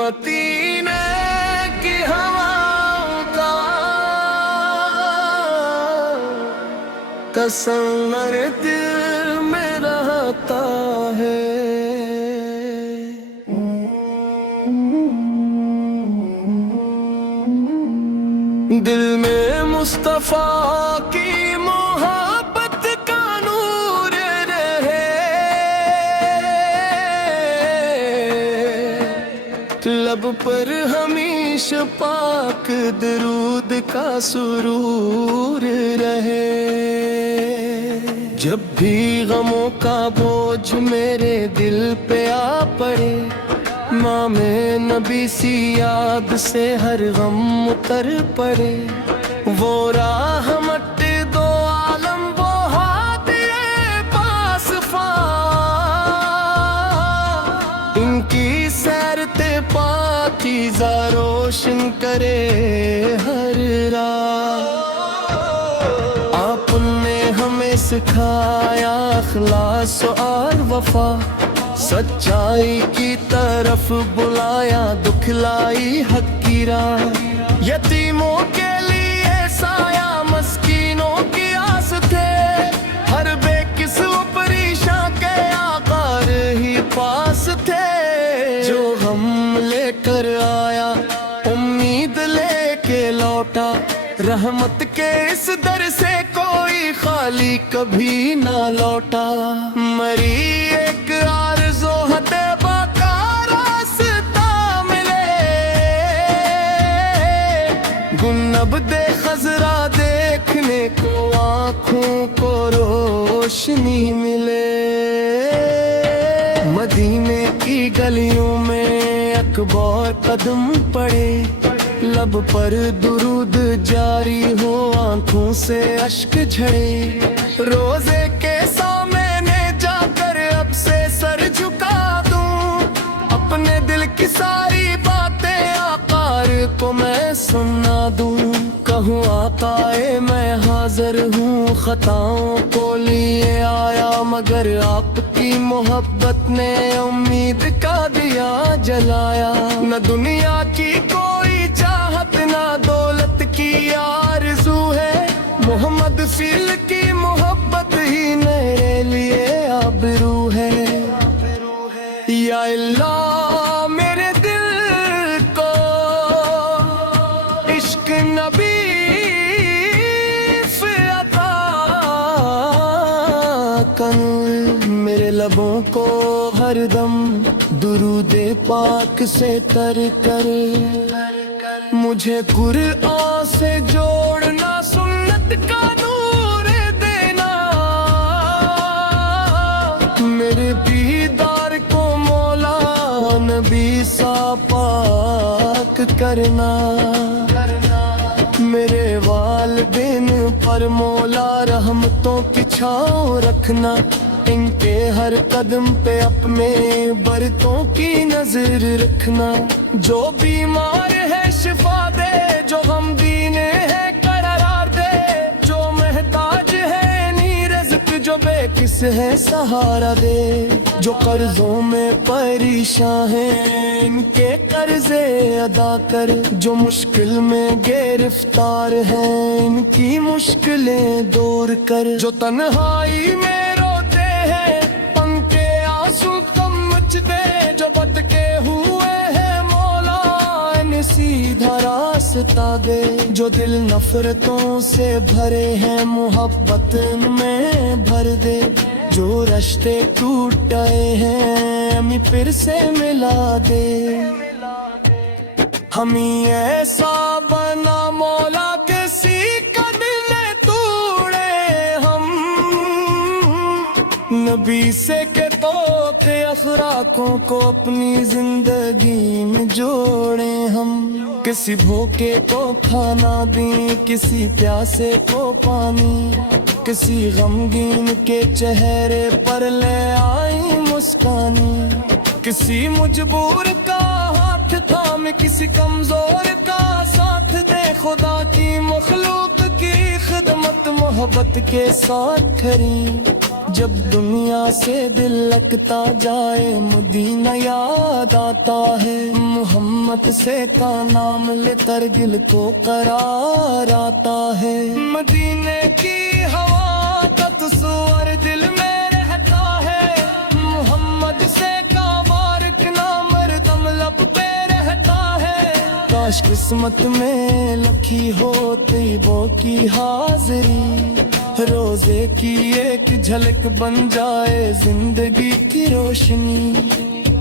मदीने की हवाओं का कसम मेरे दिल में रहता है। दिल में मुस्तफा की मोहब्बत का नूर रहे, लब पर हमेशा पाक दरूद का सुरूर रहे। जब भी गमों का बोझ मेरे दिल पे आ पड़े, मामे नबी सी याद से हर गम उतर पड़े। वो रहमत दो आलम वो हादिए पासफा, इनकी सैरते पाकीज़ा रोशन करे हर राह। आपने हमें सिखाया इखलास और वफा, सच्चाई की तरफ बुलाया दुखलाई हक की राह। यतीमों के लिए साया मस्कीनों की आस थे, हर बेकिस परेशान के आकार ही पास थे। जो हम लेकर आया उम्मीद लेके लौटा, रहमत के इस दर से कोई खाली कभी ना लौटा। मरी एक आरज़ू हते बाका रास्ता मिले, गुन्नब दे खजरा देखने को आँखों को रोशनी मिले। मदीने की गलियों में अकबर कदम पड़े, लब पर दुरूद जारी हो आंखों से अश्क झड़े। रोजे के सामने जाकर अब से सर झुका दूं, अपने दिल की सारी बातें आकार को मैं सुना दूं। कहूँ आकाए मैं हाजिर हूँ, खताओं को लिए आया, मगर आपकी मोहब्बत ने उम्मीद का दिया जलाया। न दुनिया की कोई चाहत ना दौलत की आरज़ू है, मोहम्मद फिल की मोहब्बत ही मेरे लिए आबरू है। या अल्लाह मेरे दिल को इश्क नबी से अता कर, मेरे लबों को हरदम दुरूदे पाक से तर कर। मुझे कुरआन से जोड़ना, सुन्नत का नूर देना, मेरे दीदार को मौला नबी सा पाक करना। मेरे वालिदैन पर मौला रहमतों की छाँव रखना, इनके हर कदम पे अपने बरतों की नजर रखना। जो बीमार है शिफा दे, जो गमगीन है करार दे, जो महताज है नी रिज़्क़, जो बेकिस है सहारा दे। जो कर्जों में परेशान है इनके कर्जे अदा कर, जो मुश्किल में गिरफ्तार है इनकी मुश्किलें दूर कर। जो तन्हाई में जो भटके हुए हैं मौला सीधा रास्ता दे। जो दिल नफरतों से भरे हैं मोहब्बत में भर दे। जो रास्ते टूट गए हैं हमें फिर से मिला दे। हमें ऐसा बना मौला किसी का दिल तोड़े हम, नबी से के तोते अखराकों को अपनी जिंदगी में जोड़े हम। किसी भूखे को खाना दें, किसी प्यासे को पानी, किसी गमगीन के चेहरे पर ले आई मुस्कानी। किसी मजबूर का हाथ थाम, किसी कमजोर का साथ दे। खुदा की मखलूक की खिदमत मोहब्बत के साथ करी। جب دنیا سے دل لگتا جائے مدینہ یاد آتا ہے، محمد سے کا نام لے کر دل کو قرار آتا ہے۔ مدینے کی ہوا کا تصور دل میں رہتا ہے، محمد سے کا بارک نام ہردم لب پہ رہتا ہے۔ کاش قسمت میں لکھی ہوتی وہ کی حاضری، روزے کی ایک جھلک بن جائے زندگی کی روشنی۔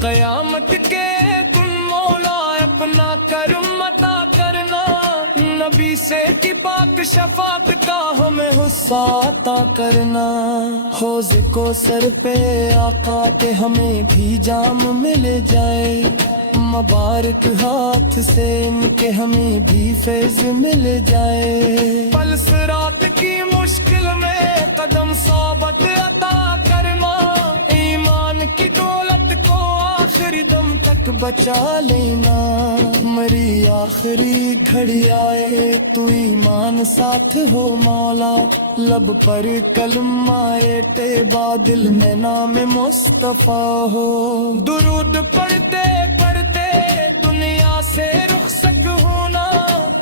قیامت کے دن مولا اپنا کرم عطا کرنا، نبی سے کی پاک شفاعت کا ہمیں حصہ عطا کرنا۔ حوض کو سر پہ آقا کے ہمیں بھی جام مل جائے، مبارک ہاتھ سے ان کے ہمیں بھی فیض مل جائے۔ پل صراط کی مشکل میں قدم ثابت عطا کرنا، ایمان کی دولت کو آخری دم تک بچا لینا۔ مری آخری گھڑی آئے تو ایمان ساتھ ہو مولا، لب پر کلمہ ایٹے دل میں نام مصطفیٰ ہو۔ درود پڑھتے پڑھتے دنیا سے رخصت ہونا،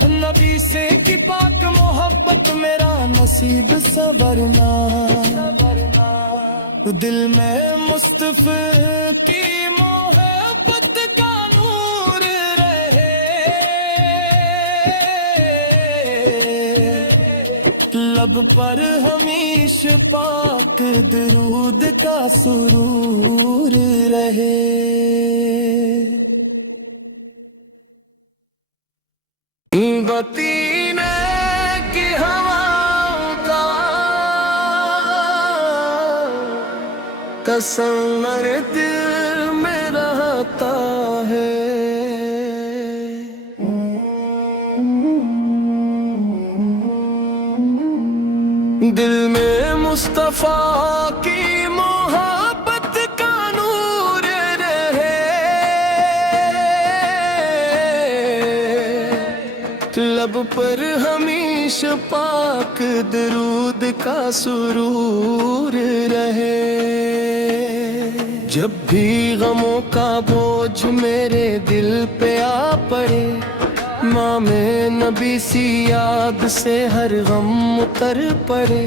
نبی سے کی پاک محبت میرا نصیب سنورنا۔ دل میں مصطفیٰ کی محبت کا نور رہے، لب پر ہمیشہ پاک درود کا سرور رہے۔ مدینے کی ہواؤں کا تصور دل میں رہتا ہے، دل میں مصطفیٰ کی محبت کا نور رہے، لب پر ہمیشہ پاک درود کا سرور رہے۔ جب بھی غموں کا بوجھ میرے دل پہ آ پڑے، امام نبی سی یاد سے ہر غم اتر پڑے۔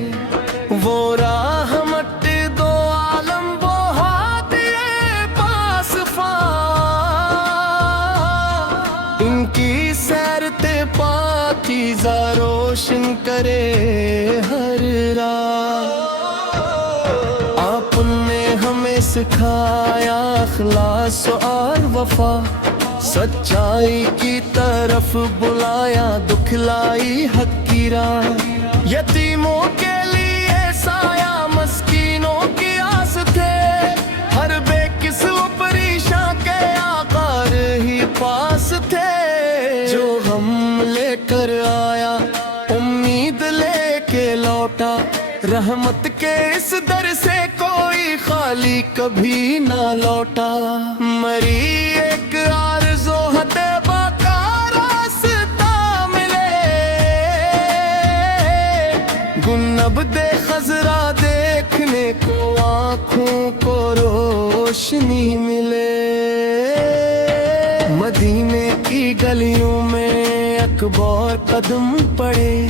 وہ راہ مٹ دو عالم وہ ہادی پاس فا، ان کی سیرتے پاکیزہ روشن کرے ہر راہ۔ آپ نے ہمیں سکھایا اخلاص اور وفا، سچائی کی طرف بلایا دکھلائی حق کی راہ۔ یتیموں کے لیے سایہ مسکینوں کی آس تھے، ہر بے کس و پریشاں کے آقا ہی پاس تھے۔ جو غم لے کر آیا امید لے کے لوٹا، رحمت کے اس در سے کوئی خالی کبھی نہ لوٹا۔ مری ایک آرزو ہے طیبہ کا راستہ ملے، گنبد خضرا دیکھنے کو آنکھوں کو روشنی ملے۔ مدینے کی گلیوں میں اکبر قدم پڑے،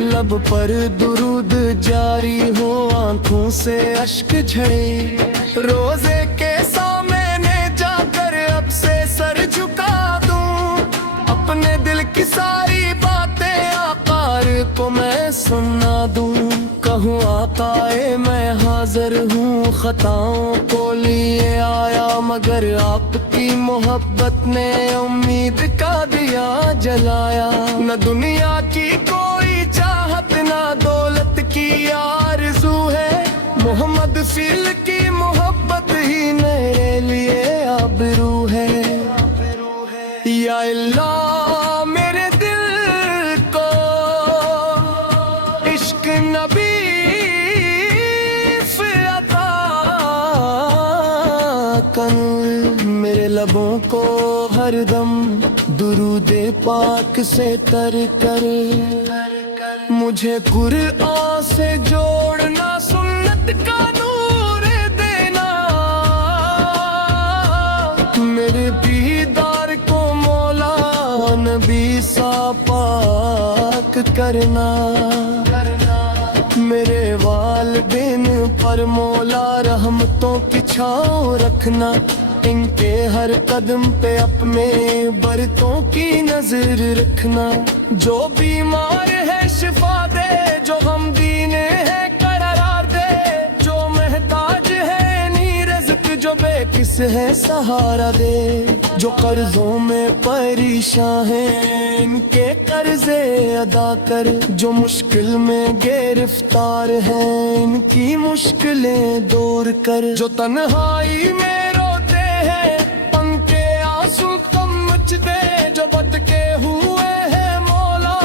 لب پر درود جاری ہو آنکھوں سے اشک جھڑے۔ روزے کے سامنے جا کر اب سے سر جھکا دوں، اپنے دل کی ساری باتیں آقا کو میں سنا دوں۔ کہوں آقا میں حاضر ہوں، خطاؤں کو لیے آیا، مگر آپ کی محبت نے امید کا دیا جلایا۔ نہ دنیا کی کوئی چاہت نہ دولت کی آرزو ہے، محمد فیل کی محبت ہی میرے لیے آبرو ہے۔ یا اللہ میرے دل کو عشق نبی عطا کن، میرے لبوں کو ہر دم درود پاک سے تر کر، مجھے قرآن سے جوڑنا سنت کا میرے دیدار کو مولا نبی سا پاک کرنا، میرے والدین پر مولا رحمتوں کی چھاؤں رکھنا، ان کے ہر قدم پہ اپنے برتوں کی نظر رکھنا، جو بیمار ہے شفا دے، جو غمگین ہے قرار دے، جو محتاج ہے نی رزق، جو بے کس ہے سہارا دے، جو قرضوں میں پریشان ہیں ان کے قرضے ادا کر، جو مشکل میں گرفتار ہیں ان کی مشکلیں دور کر، جو تنہائی میں روتے ہیں ان کے آنسو کم مچ دے، جو بھٹکے ہوئے ہیں مولا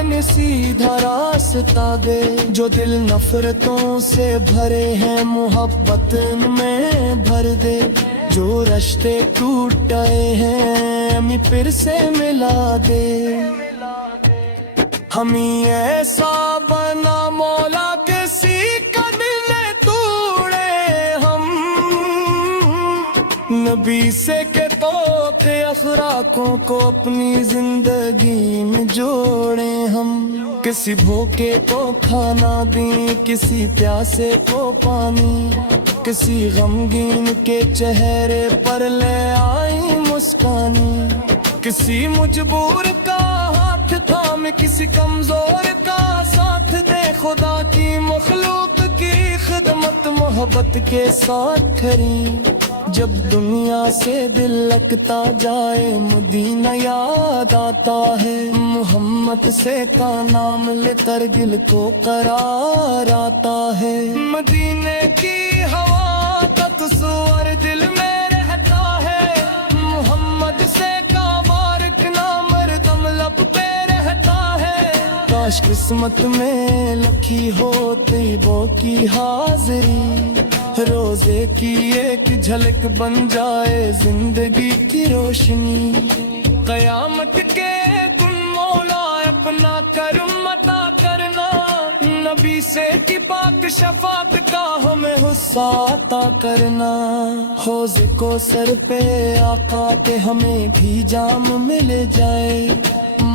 ان سیدھا راستہ دے، جو دل نفرتوں سے بھرے ہیں محبت ان میں بھر دے، جو رشتے ٹوٹ گئے ہیں ہمیں پھر سے ملا دے، ہمیں ایسا بنا مولا کسی کا دل توڑے ہم، نبی سے کہ توتے اخلاقوں کو اپنی زندگی میں جوڑیں ہم، کسی بھوکے کو کھانا دیں، کسی پیاسے کو پانی، کسی غمگین کے چہرے پر لے آئی مسکانی، کسی مجبور کا ہاتھ تھام، کسی کمزور کا ساتھ دے، خدا کی مخلوق کی خدمت محبت کے ساتھ کریں، جب دنیا سے دل لگتا جائے مدینہ یاد آتا ہے، محمد سے کا نام لے کر دل کو قرار آتا ہے، مدینے کی ہوا کا تصور دل میں رہتا ہے، محمد سے کا بارک نام مردم لب پہ رہتا ہے، کاش قسمت میں لکھی ہوتی وہ کی حاضری، روزے کی ایک جھلک بن جائے زندگی کی روشنی، قیامت کے دن مولا اپنا کرم عطا کرنا، نبی سے کی پاک شفاعت کا ہمیں حصہ عطا کرنا، حوض کو سر پہ آقا کے ہمیں بھی جام مل جائے،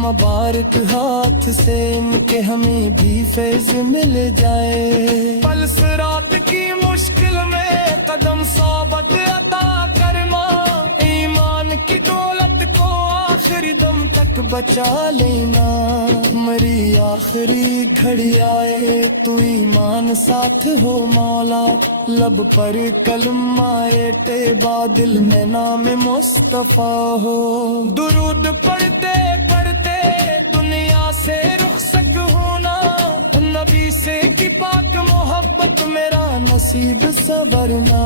مبارک ہاتھ سے ان کے ہمیں بھی فیض مل جائے، پل صراط کی مشکل میں قدم ثابت عطا کرنا، ایمان کی دولت کو آخری دم تک بچا لینا، مری آخری گھڑی آئے تو ایمان ساتھ ہو مولا، لب پر کلمہ ایٹے دل میں نام مصطفیٰ ہو، درود پڑھتے پڑھتے دنیا سے رخصت ہونا، نبی سے کی پاک محبت میرا نصیب سنورنا،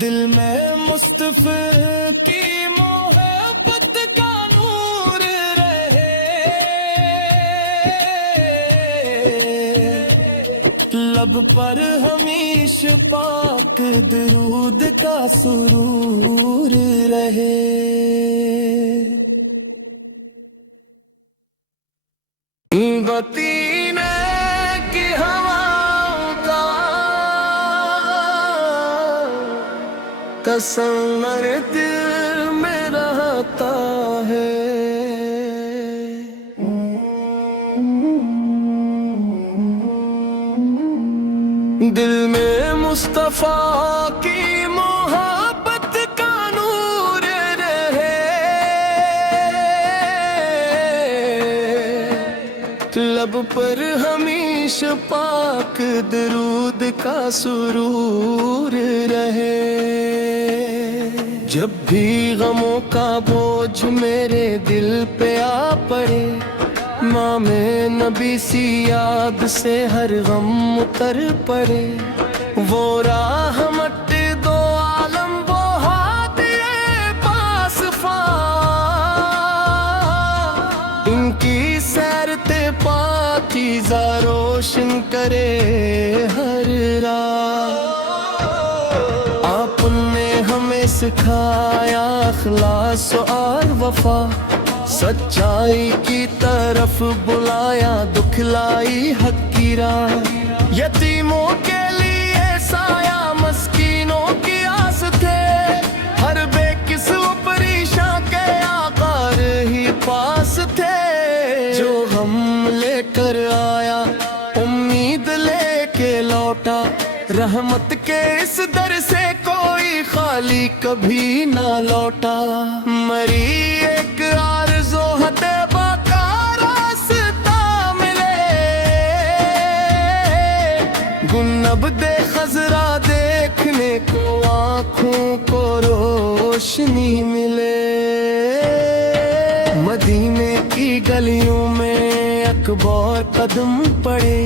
دل میں مصطفیٰ کی محبت کا نور رہے، لب پر ہمیشہ پاک درود کا سرور رہے۔ مدینے کی ہواؤں کا تصور دل میں رہتا ہے، دل میں مصطفیٰ کی محبت کا نور رہے، لب پر ہمیشہ پاک درود کا سرور رہے، جب بھی غموں کا بوجھ میرے دل پہ آ پڑے، امام نبی سی یاد سے ہر غم اتر پڑے، وہ راہ مٹ دو عالم وہ ہادی پاسفا، ان کی سیرت پاکیزہ روشن کرے ہر راہ، آپ نے ہمیں سکھایا اخلاص اور وفا، سچائی کی طرف بلایا دکھلائی حق کی راہ، یتیموں کے لیے سایہ مسکینوں کی آس تھے، बस वो परेशान के आकार ही पास थे। जो हम लेकर आया उम्मीद लेके लौटा, रहमत के इस दर से कोई खाली कभी ना लौटा। मरी एक आरज़ो हते बाका रास्ता मिले, गुन्नब दे खजरा देखने को आँखों को रोशनी मिले। मदीने की गलियों में अकबर कदम पड़े,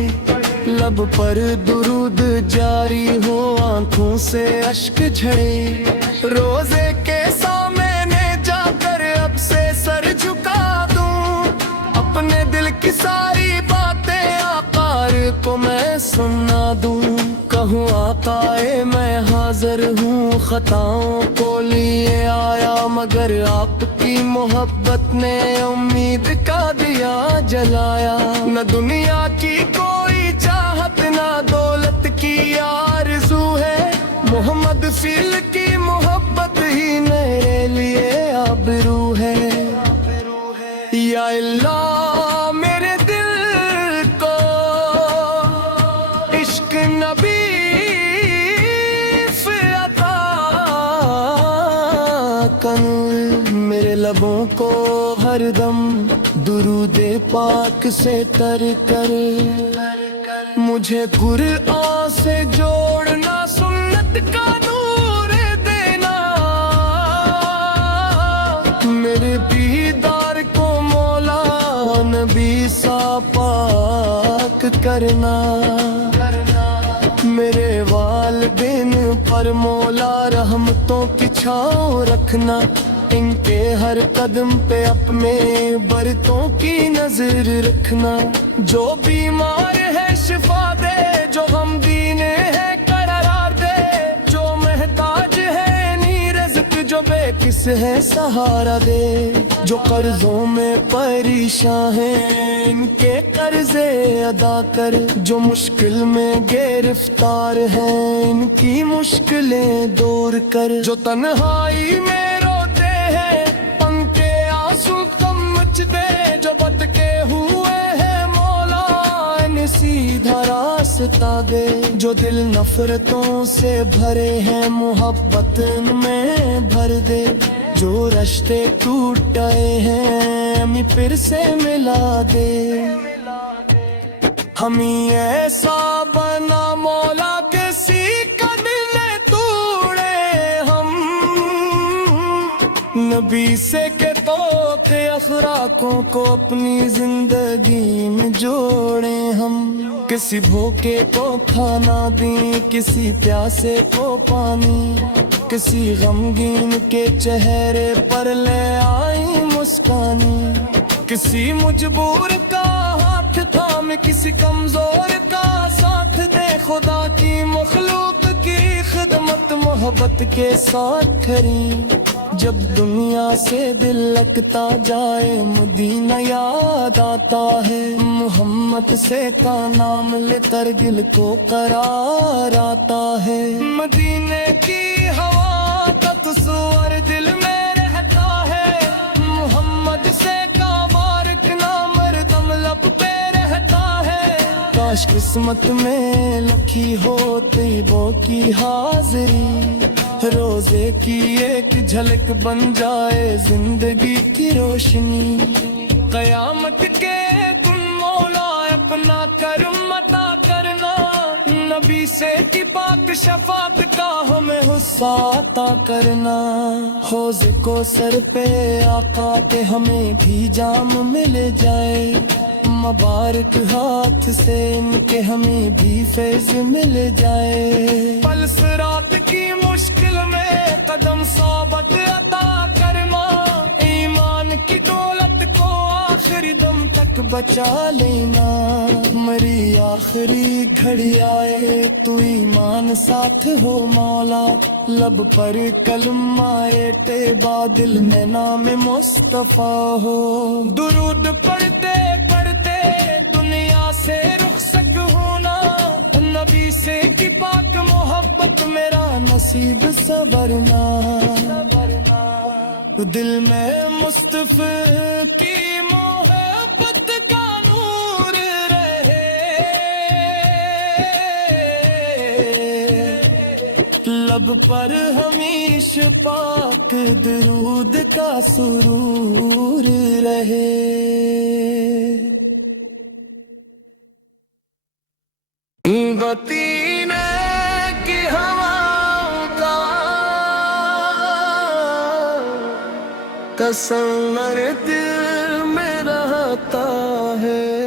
लब पर दुरूद जारी हो आंखों से अश्क झड़े। रोजे के सामने जाकर अब से सर झुका दूं, अपने दिल की सारी बातें आकार को मैं सुना दूं। कहूँ आकाए मैं हाजिर हूँ, खताओं को लिए आया, मगर आपकी मोहब्बत ने उम्मीद का दिया जलाया। न दुनिया की कोई चाहत ना दौलत की आरज़ू है, मोहम्मद फिल की मोहब्बत ही मेरे लिए आबरू है। या अल्लाह मेरे दिल को इश्क नबी अता कर, मेरे लबों को हरदम दुरूदे पाक से तर कर। मुझे कुरआन से जोड़ना, सुन्नत का नूर देना, मेरे दीदार को मौला नबी सा पाक करना। मेरे वालिदैन पर मौला रहमतों की छाँव रखना, इनके हर कदम पे अपने बरतों की नजर रखना। जो बीमार है शिफा दे, जो गमगीन है करार दे, जो महताज है नीरज़्क़, जो बेकिस है सहारा दे। जो कर्जों में परेशान है इनके कर्जे अदा कर, जो मुश्किल में गिरफ्तार है इनकी मुश्किलें दूर कर। जो तन्हाई में दे, जो भटके हुए हैं मौला इन्हें सीधा रास्ता दे। जो दिल नफरतों से भरे हैं मोहब्बत में भर दे, जो रिश्ते टूट गए हैं हमें फिर से मिला दे। हमें ऐसा बना मौला किसी का दिल न तोड़े, हम नबी से के तोते अखराकों को अपनी जिंदगी में जोड़े। हम किसी भूखे को खाना दें, किसी प्यासे को पानी, किसी गमगीन के चेहरे पर ले आई मुस्कानी। किसी मजबूर का हाथ थाम, किसी कमजोर का साथ दे, खुदा की मखलूक की खिदमत मोहब्बत के साथ करी। जब दुनिया से दिल लगता जाए मदीना याद आता है, मोहम्मद से का नाम ले तर दिल को करार आता है। मदीने की हवा का तस्वर दिल में रहता है, मोहम्मद से का बारिक नाम हरदम लब पे रहता है। काश किस्मत में लिखी होती वो की हाजिरी, रोजे की एक झलक बन जाए जिंदगी की रोशनी। कयामत के दिन मौला अपना करम अता करना, नबी से की पाक शफात का हमें हुस्सा अता करना। हौज़ को सर पे आका के हमें भी जाम मिल जाए, मुबारक हाथ से इनके हमें भी फैज मिल जाए। पल्स रात की मुश्किल में कदम साबत अता करना, ईमान की दौलत को आखिरी दम तक बचा लेना। मरी आखिरी घड़ी आए तू ईमान साथ हो मौला, लब पर कलमा एटे बादल में नाम मुस्तफा हो। दुरूद पढ़ते पढ़ते दुनिया से रुखसत होना, नबी से की पाक मोहब्बत मेरा नसीब सवरना, दिल में मुस्तफा की मोहब्बत का नूर रहे, लब पर हमेशा पाक दरूद का सुरूर रहे। मदीने की हवाओं का कसम मेरे दिल में रहता है।